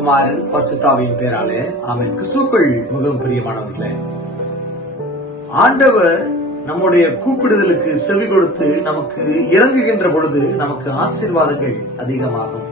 குமாரன் பரிசுத்தாவியின் பேராலே ஆமென். கிறிஸ்துவுக்குள் மிகவும் பிரியமானவர்களே, ஆண்டவர் நம்முடைய கூப்பிடுதலுக்கு செவி கொடுத்து நமக்கு இறங்குகின்ற பொழுது நமக்கு ஆசீர்வாதங்கள் அதிகமாகும்.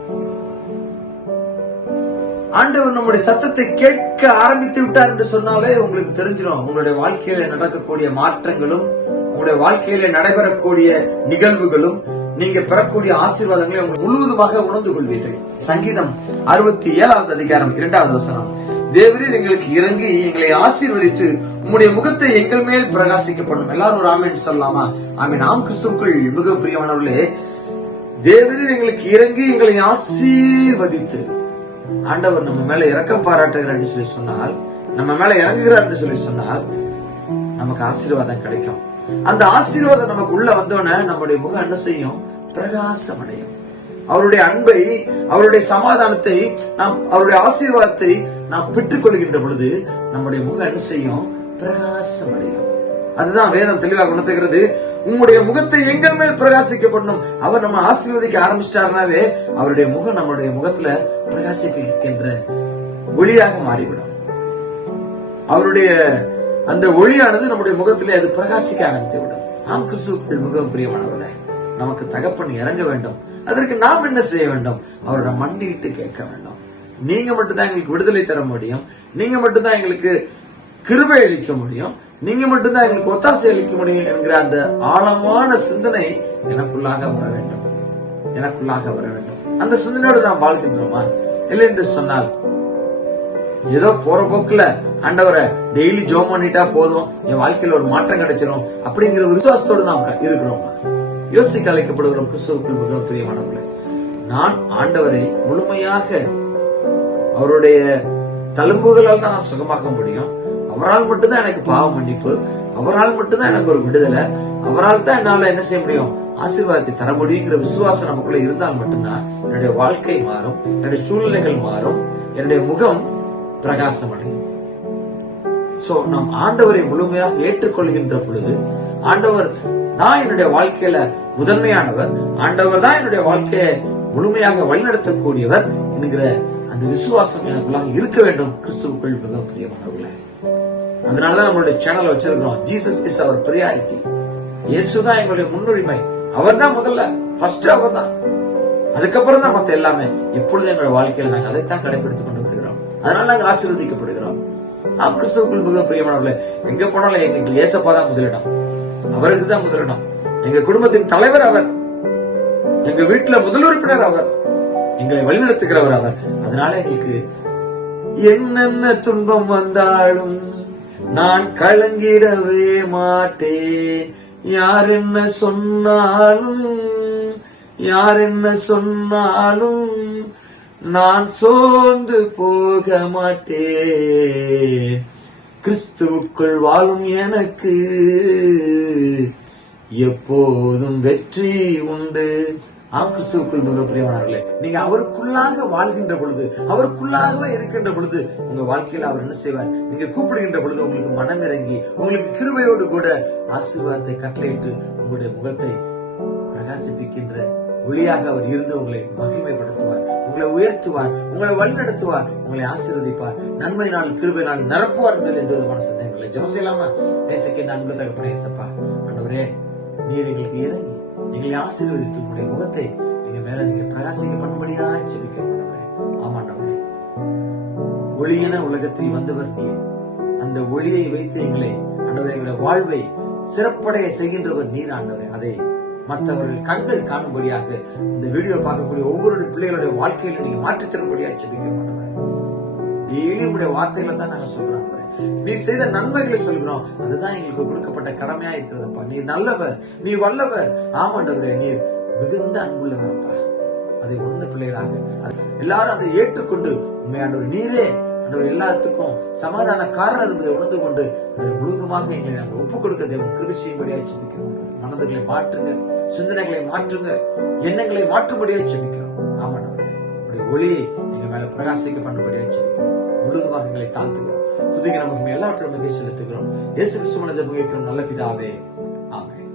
ஆண்டவர் நம்முடைய சத்தத்தை கேட்க ஆரம்பித்து விட்டார் என்று சொன்னாலே உங்களுக்கு தெரிஞ்சிடும், உங்களுடைய வாழ்க்கையில நடக்கக்கூடிய மாற்றங்களும், உங்களுடைய வாழ்க்கையில நடைபெறக்கூடிய நிகழ்வுகளும், நீங்க பெறக்கூடிய ஆசீர்வாதங்களை உங்கள் முழுவதுமாக உணர்ந்து கொள்வீர்கள். சங்கீதம் 67வது அதிகாரம் 2வது வசனம், தேவரீர் எங்களுக்கு இறங்கி எங்களை ஆசீர்வதித்து உம்முடைய முகத்தை எங்கள் மேல் பிரகாசிக்க பண்ணும். எல்லாரும் ஒரு ஆமென் சொல்லலாமா? ஆமென். நாம் கிறிஸ்துவுக்குள் மிக பிரியமானவர்களே, தேவரீர் எங்களுக்கு இறங்கி எங்களை ஆசீர்வதித்து, ஆண்டவர் நம்ம மேல இரக்கம் பாராட்டுகிறார் என்று சொல்லி சொன்னால், நம்ம மேல இறங்குகிறார் என்று சொல்லி சொன்னால் நமக்கு ஆசீர்வாதம் கிடைக்கும். அந்த ஆசீர்வாதம் நமக்கு உள்ள வந்தோடனே நம்முடைய முகம் என்ன செய்யும்? பிரகாசம் அடையும். அவருடைய அன்பை, அவருடைய சமாதானத்தை, நாம் அவருடைய ஆசீர்வாதத்தை நாம் பெற்றுக் கொள்கின்ற பொழுது நம்முடைய முகம் என்ன செய்யும்? பிரகாசம் அடையும். அதுதான் வேதம் தெளிவாக உணர்த்துகிறது. உங்களுடைய முகத்தை எங்கள் மேல் பிரகாசிக்கப்படணும். அவர் நம்ம ஆசீர்வதிக்க ஆரம்பிச்சிட்டாருனாவே அவருடைய முகம் நம்முடைய முகத்துல பிரகாசிக்கின்ற ஒளியாக மாறிவிடும். அவருடைய அந்த ஒளியானது நம்முடைய முகத்திலே அது பிரகாசிக்க ஆரம்பித்து விடும். நாம் கிறிஸ்துவுக்குள் மிகவும் பிரியமானவர்களே, நமக்கு தகப்பன் இறங்க வேண்டும். அதற்கு நாம் என்ன செய்ய வேண்டும்? அவரோட மண்டியிட்டு கேட்க வேண்டும். நீங்க மட்டும்தான் எங்களுக்கு விடுதலை தர முடியும், நீங்க மட்டும்தான் எங்களுக்கு கிருபை அளிக்க முடியும், நீங்க மட்டும்தான் எங்களுக்கு ஒத்தாசை அளிக்க முடியும் என்கிற அந்த ஆழமான சிந்தனை எனக்குள்ளாக வர வேண்டும், எனக்குள்ளாக வர வேண்டும். அந்த சிந்தனையோடு நாம் வாழ்கின்றோமா? இல்லை என்று சொன்னால் ஏதோ போற போக்குல ஆண்டவரை டெய்லி ஜெபம் பண்ணிட்டா போதும், என் வாழ்க்கையில ஒரு மாற்றம் கிடைச்சிடும் அப்படிங்கிற ஒரு விசுவாசத்தோடு நாம் இருக்கிறோமா? யோசிக்க அழைக்கப்படுகிறோம். கிறிஸ்துவுக்குள் மிகவும் பிரியமானவர்களே, நான் ஆண்டவரை முழுமையாக அவருடைய தழும்புகளால் தான் நான் சுகமாக்க முடியும். அவரால் மட்டும்தான் எனக்கு பாவ மன்னிப்பு, அவரால் மட்டும்தான் எனக்கு ஒரு விடுதலை, அவரால் தான் என்னால என்ன செய்ய முடியும்? ஆசீர்வாதத்தை தர முடியுங்கிற விசுவாசம் நமக்குள்ள இருந்தால் மட்டும்தான் என்னுடைய வாழ்க்கை மாறும், என்னுடைய சூழ்நிலைகள் மாறும், என்னுடைய முகம் பிரகாசம் அடையும். சோ நாம் ஆண்டவரை முழுமையாக ஏற்றுக்கொள்கின்ற பொழுது, ஆண்டவர் தான் என்னுடைய வாழ்க்கையில முதன்மையானவர், ஆண்டவர் தான் என்னுடைய வாழ்க்கையை முழுமையாக வழிநடத்தக்கூடியவர் என்கிற அந்த விசுவாசம் எனக்குள்ளாக இருக்க வேண்டும். கிறிஸ்துவுக்குள் மிக பிரியமானவர்களே, அதனாலதான் நம்மளுடைய சேனல் வச்சிருக்கிறோம். Jesus is our priority. இயேசுதான் எங்களுடைய முன்னுரிமை. அவர் தான் முதல்ல, ஃபர்ஸ்ட் அவர் தான், அதுக்கப்புறம் தான் மத்த எல்லாமே. எப்பொழுது எங்களுடைய வாழ்க்கையில நாங்கள் அதைத்தான் கடைபிடித்துக் கொண்டு வருகிறோம். அதனால நாங்கள் ஆசீர்வதிக்கப்படுகிறோம். நாம் கிறிஸ்துவுக்குள் மிக பிரியமானவர்களே, எங்க போனாலும் எங்களுக்கு ஏசப்பா தான் முதலிடம், அவருக்கு தான் முதலிடம். எங்க குடும்பத்தின் தலைவர் அவர், எங்க வீட்டுல முதல் உறுப்பினர் அவர், எங்களை வழிநடத்துகிறவர் அவர். அதனால எங்களுக்கு என்னென்ன துன்பம் வந்தாலும் நான் கலங்கிடவே மாட்டேன். யார் என்ன சொன்னாலும், யார் என்ன சொன்னாலும் நான் சோர்ந்து போக மாட்டேன். கிறிஸ்துவுக்குள் வாழும் எனக்கு எப்போதும் வெற்றி உண்டு. கிறிஸ்துவுக்குள் மிக பிரியமானவர்களே, நீங்க அவருக்குள்ளாக வாழ்கின்ற பொழுது, அவருக்குள்ளாகவே இருக்கின்ற பொழுது உங்க வாழ்க்கையில அவர் என்ன செய்வார்? நீங்க கூப்பிடுகின்ற பொழுது உங்களுக்கு மனம் இறங்கி, உங்களுக்கு கிருபையோடு கூட ஆசீர்வாதத்தை கட்டளையிட்டு உங்களுடைய முகத்தை பிரகாசிப்பிக்கின்ற ஒளியாக அவர் இருந்து உங்களை மகிமைப்படுத்துவார், உங்களை உயர்த்துவார், உங்களை வழிநடத்துவார், உங்களை ஆசீர்வதிப்பார், நன்மை நாள் கிருபை நாள் நிரப்புவார் என்பதில் எந்த விதமான சந்தேகங்களை. ஜெபம் செய்யலாமா? நேசிக்கின்ற அன்பு தகப்பனே இயேசப்பா, ஆண்டவரே நீர் எங்களுக்கு இறங்கி எங்களை ஆசீர்வதித்து உங்களுடைய முகத்தை எங்க மேல நீங்க பிரகாசிக்க பண்ணும்படியா ஜெபிக்க மாட்டவரே. ஆமாண்டவரே, ஒளியென உலகத்தில் வந்தவர் நீர். அந்த ஒளியை வைத்து எங்களை ஆண்டவரே, எங்களுடைய வாழ்வை சிறப்படைய செய்கின்றவர் நீர் ஆண்டவரே. அதை மற்றவர்கள் கண்கள் காணும்படியாக இந்த வீடியோ பார்க்கக்கூடிய ஒவ்வொரு பிள்ளைகளுடைய வாழ்க்கையில நீங்க மாற்றித் தரும்படியா ஜெபிக்க மாட்டவரே. டெய்லி உங்களுடைய வார்த்தைகளை தான் நாங்க சொல்றோம், நீ செய்த நன்மைகளை சொல்கிறோம். அதுதான் எங்களுக்கு கொடுக்கப்பட்ட கடமையா இருக்கிறதப்பா. நீ நல்லவர், நீ வல்லவர். ஆமாண்டவரே, நீர் மிகுந்த அன்புள்ளவரப்பா. அதை உணர்ந்த பிள்ளைகளாக எல்லாரும் அதை ஏற்றுக்கொண்டு உண்மையாண்டவர் நீரே ஆண்டவர் எல்லாத்துக்கும் சமாதான காரணம் என்பதை உணர்ந்து கொண்டு முழுவதுமாக எங்களை நாங்கள் ஒப்புக் கொடுக்க தேவன் கிருபை செய்யும்படியாக ஜெபிக்கிறோம். மனதுகளை மாற்றுங்க, சிந்தனைகளை மாற்றுங்க, எண்ணங்களை மாற்றும்படியாக ஜெபிக்கிறோம். ஆமாண்டவரே, உடைய ஒளியை எங்க மேல பிரகாசிக்க பண்ணும்படியாக ஜெபிக்கிறோம். முழுவதுமாக எங்களை தாழ்த்துகிறோம். துதிக்க நமக்கு எல்லாவற்றையும் செலுத்துகிறோம். இயேசு கிறிஸ்துவின் ஜெபம் கேட்கிறோம் நல்ல பிதாவே, ஆமென்.